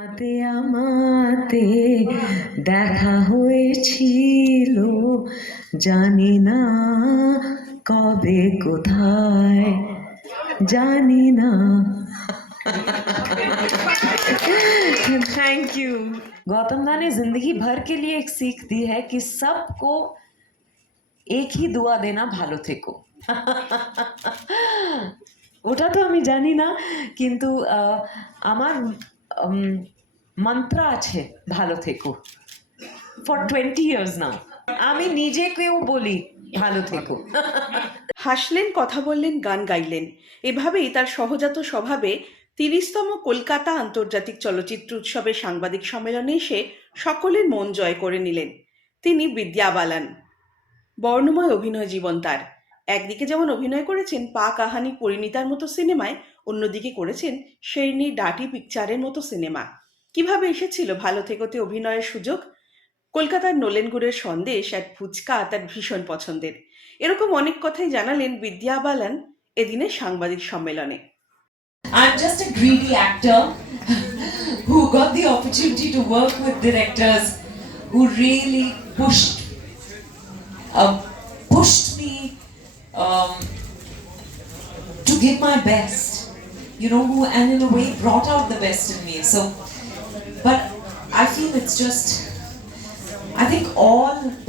আমাতে আমাতে দেখা হয়েছিল, জানি না কবে কোথায়, জানি না। Thank you. गौतम दा ने जिंदगी भर के लिए एक सीख दी है कि सबको एक ही दुआ देना, ভালো থেকো। ওটা তো আমি জানি না, কিন্তু আমার মন্ত্র আছে ভালো থেকো ফর 20 ইয়ার্স নাও। আমি নিজেকেও বলি ভালো থেকো। হাসলেন, কথা বললেন, গান গাইলেন। এভাবেই তার সহজাত স্বভাবে ৩০তম কলকাতা আন্তর্জাতিক চলচ্চিত্র উৎসবের সাংবাদিক সম্মেলনে এসে সকলের মন জয় করে নিলেন তিনি বিদ্যা বালান। বর্ণময় অভিনয় জীবন তার। একদিকে যেমন অভিনয় করেছেন পা কাহানি পরিণীতার মতো সিনেমায়, অন্যদিকে করেছেন শেরনি ডাটি পিকচারের মতো সিনেমা। কিভাবে এসেছিল ভালো থেকোতে অভিনয়ের সুযোগ? কলকাতার নোলেনগুড়ের সন্দেশ আর ফুচকা তার ভীষণ পছন্দের। এরকম অনেক কথাই জানালেন বিদ্যা বালান এদিনের সাংবাদিক সম্মেলনে। I'm just a greedy actor who got the opportunity to work with directors who really pushed me um, to give my best, who and in a way brought out the best in me. So, but I feel it's just, I think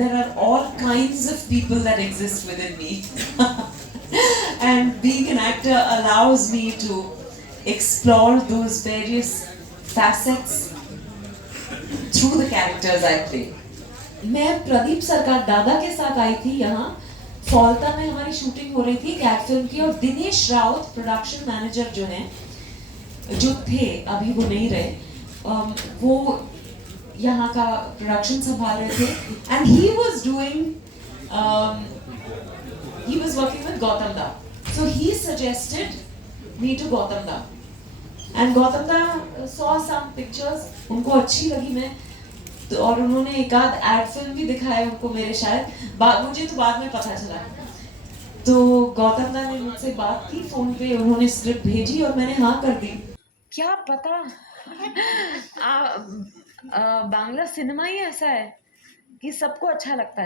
there are all kinds of people that exist within me. And being an actor allows me to explore those various facets through the characters I play. मैं प्रदीप सरकार दादा के साथ आई थी यहाँ फॉल्ता में, हमारी shooting हो रही थी कैट फिल्म की, और दिनेश राउत प्रोडक्शन मैनेजर जो थे, अभी वो नहीं रहे, वो यहाँ का प्रोडक्शन संभाल रहे थे, and he was working with Gautam Da, so he suggested me to Gautam Da, and Gautam Da saw some pictures, उनको अच्छी लगी मैं तो, और उन्होंने एक आध एड फिल्म भी दिखाए उनको मेरे, शायद मुझे तो बाद में पता चला। तो गौतम दा ने मुझसे बात की फोन पे, उन्होंने स्क्रिप्ट भेजी और मैंने हाँ कर दी। क्या पता बांग्ला सिनेमा ही ऐसा है कि सबको अच्छा लगता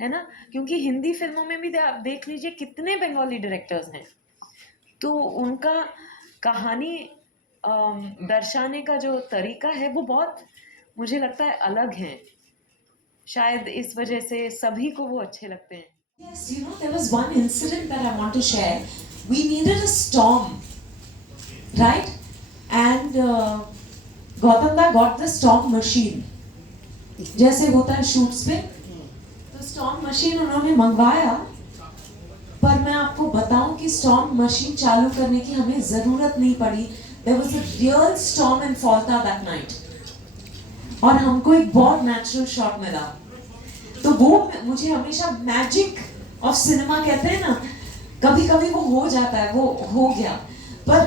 है ना, क्योंकि हिंदी फिल्मों में भी आप देख लीजिए कितने बंगाली डायरेक्टर्स हैं, तो उनका कहानी दर्शाने का जो तरीका है वो बहुत, मुझे लगता है, अलग है। शायद इस वजह से सभी को वो अच्छे लगते हैं। Yes, there was one incident that I want to share. We needed a storm, right? And Gautam Da got the storm machine. जैसे होता है शूट्स पे, तो storm machine उन्होंने मंगवाया, पर मैं आपको बताऊं कि storm machine चालू करने की हमें जरूरत नहीं पड़ी. There was a real storm in Falta that night. और हमको एक बहुत नेचुरल शॉट मिला, तो वो मुझे हमेशा मैजिक ऑफ सिनेमा कहते हैं ना, कभी कभी वो हो जाता है, वो हो गया। पर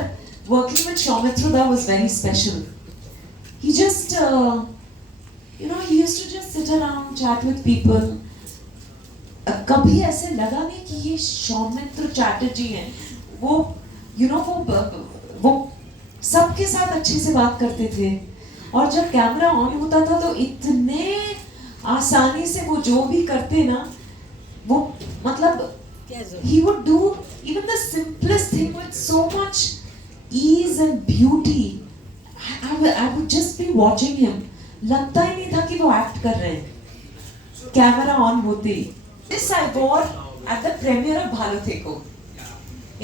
वर्किंग विद सौमित्र दा was very special. He just he used to just sit around, chat with people. कभी ऐसे लगा नहीं कि ये सौमित्र चैटर्जी हैं। वो वो सबके साथ अच्छे से बात करते थे, और जब कैमरा ऑन होता था तो इतने आसानी से वो जो भी करते ना, वो मतलब he would do even the simplest thing with so much ease and beauty. I would just be watching him. लगता ही नहीं था कि वो एक्ट कर रहे हैं कैमरा ऑन होते ही। This I wore at the premiere of Bhalo Theko.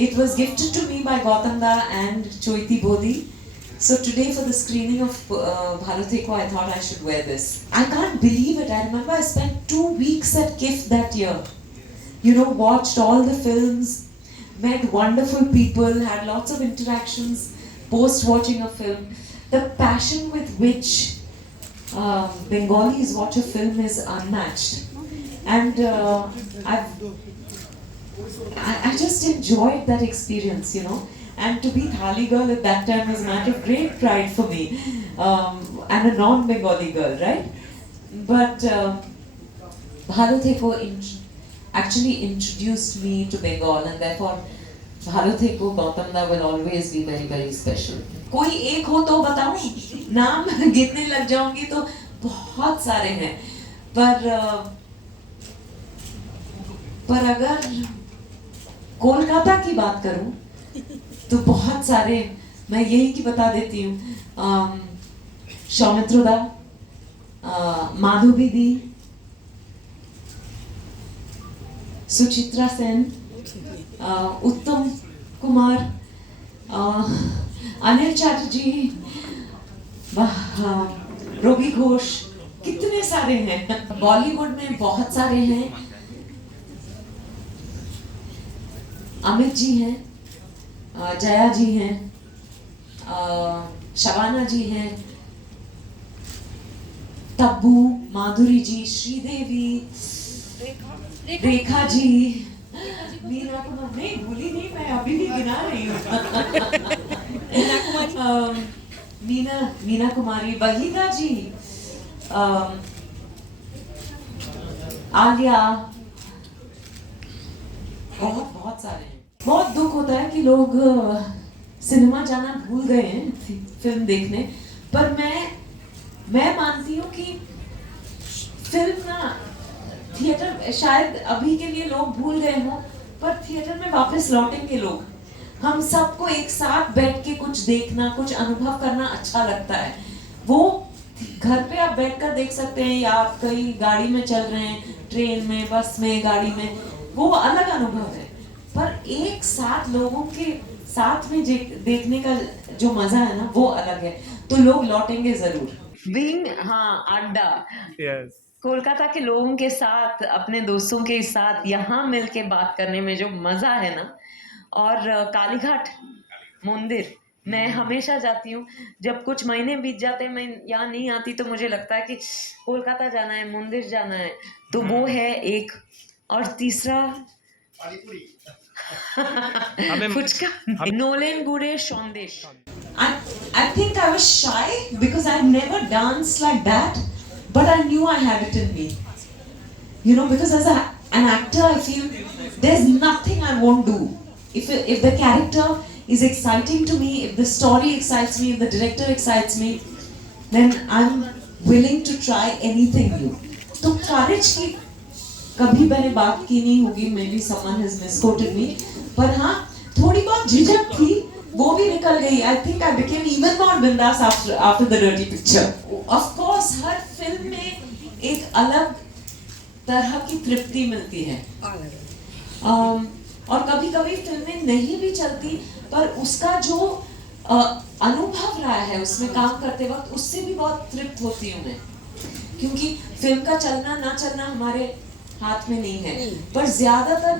It was gifted to me by Gautam Da and Choiti Bodhi. So today for the screening of Bhalo Theko, I thought I should wear this. I can't believe it. I remember I spent 2 weeks at KIF that year. Watched all the films, met wonderful people, had lots of interactions post watching a film. The passion with which Bengalis watch a film is unmatched. And I just enjoyed that experience, And to be Thali girl at that time was a matter of great pride for me, and a non-Bengali girl, right? But Bhalo Theko actually introduced me to Bengal, and therefore Bharat एक को गौतम दा will always be very very special. कोई एक हो तो बताऊं, नाम गिनने लग जाऊंगी तो बहुत सारे हैं, पर अगर कोलकाता की बात करूं तो बहुत सारे, मैं यही की बता देती हूँ। सौमित्र दा, माधुरी दी, सुचित्रा सेन, उत्तम कुमार, अनिल चैटर्जी, रोगी घोष, कितने सारे हैं। बॉलीवुड में बहुत सारे हैं। अमित जी हैं, जया जी हैं, शबाना जी हैं, तब्बू, माधुरी जी, श्रीदेवी, रेखा जी, मीना कुमारी, नहीं भूली नहीं, मैं अभी भी गिना रही हूँ। मीना कुमारी, वहीदा जी, आलिया, बहुत सारे हैं। बहुत दुख होता है कि लोग सिनेमा जाना भूल गए हैं फिल्म देखने, पर मैं मानती हूँ कि फिल्म ना, थिएटर शायद अभी के लिए लोग भूल गए हों, पर थिएटर में वापस लौटेंगे लोग। हम सबको एक साथ बैठ के कुछ देखना, कुछ अनुभव करना अच्छा लगता है। वो घर पे आप बैठकर देख सकते हैं, या आप कहीं गाड़ी में चल रहे हैं, ट्रेन में, बस में, गाड़ी में, वो अलग अनुभव है। पर एक साथ लोगों के साथ में देखने का जो मजा है ना, वो अलग है। तो लोग लौटेंगे जरूर। बीइंग, हाँ, अड्डा, यस, कोलकाता के लोगों के साथ, अपने दोस्तों के साथ यहाँ मिलके बात करने में जो मजा है ना, और कालीघाट मंदिर मैं हमेशा जाती हूँ। जब कुछ महीने बीत जाते हैं, मैं यहाँ नहीं आती, तो मुझे लगता है कि कोलकाता जाना है, मंदिर जाना है। तो वो है एक। और तीसरा फुचका, नोलेन गुड़े संदेश। I think I was shy because I've never danced like that, but I knew I had it in me. You know, because as an actor, I feel there's nothing I won't do. If the character is exciting to me, if the story excites me, if the director excites me, then I'm willing to try anything new. तो courage की कभी मैंने बात की नहीं होगी, maybe someone has misquoted me, पर हाँ, थोड़ी बहुत झिझक थी, वो भी निकल गई। I think I became even more bindas after the Dirty Picture. Of course, her film में एक अलग तरह की तृप्ति मिलती है। और कभी-कभी फिल्में नहीं भी चलती, पर उसका जो अनुभव रहा है उसमें काम करते वक्त, उससे भी बहुत तृप्त होती हूँ मैं। क्योंकि फिल्म का चलना ना चलना हमारे हाथ में नहीं है, पर ज्यादातर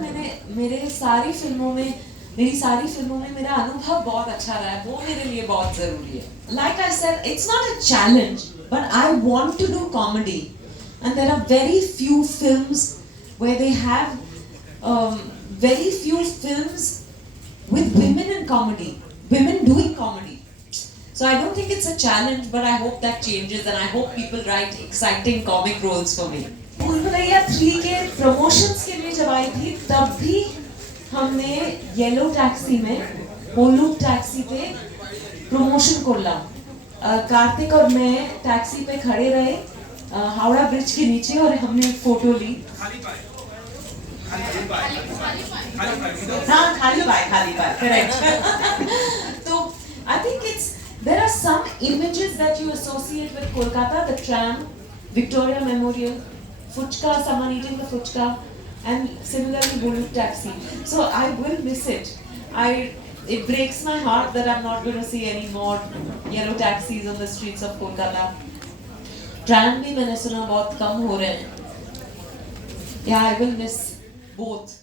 मेरी सारी फिल्मों में मेरा अनुभव बहुत अच्छा रहा है, वो मेरे लिए बहुत जरूरी है। Like I said, it's not a challenge, but I want to do comedy, and there are very few films where they have very few films with women in comedy, women doing comedy. So I don't think it's a challenge, but I hope that changes, and I hope people write exciting comic roles for me. भूल भुलैया 3 के promotions के लिए जब आई थी, तब भी हमने yellow taxi में, होलूक टैक्सी पे प्रमोशन कोला। कार्तिक और मैं टैक्सी पे खड़े रहे हावड़ा ब्रिज के नीचे, और हमने फोटो ली। हाँ, खाली पाए, करेक्ट। तो I think there are some images that you associate with Kolkata: the tram, Victoria Memorial, fuchka, someone eating the fuchka, and similarly Boluk taxi. So I will miss it. It breaks my heart that I'm not going to see any more yellow taxis on the streets of Kolkata. Tram भी मैंने सुना बहुत कम हो रहे हैं. Yeah, I will miss both.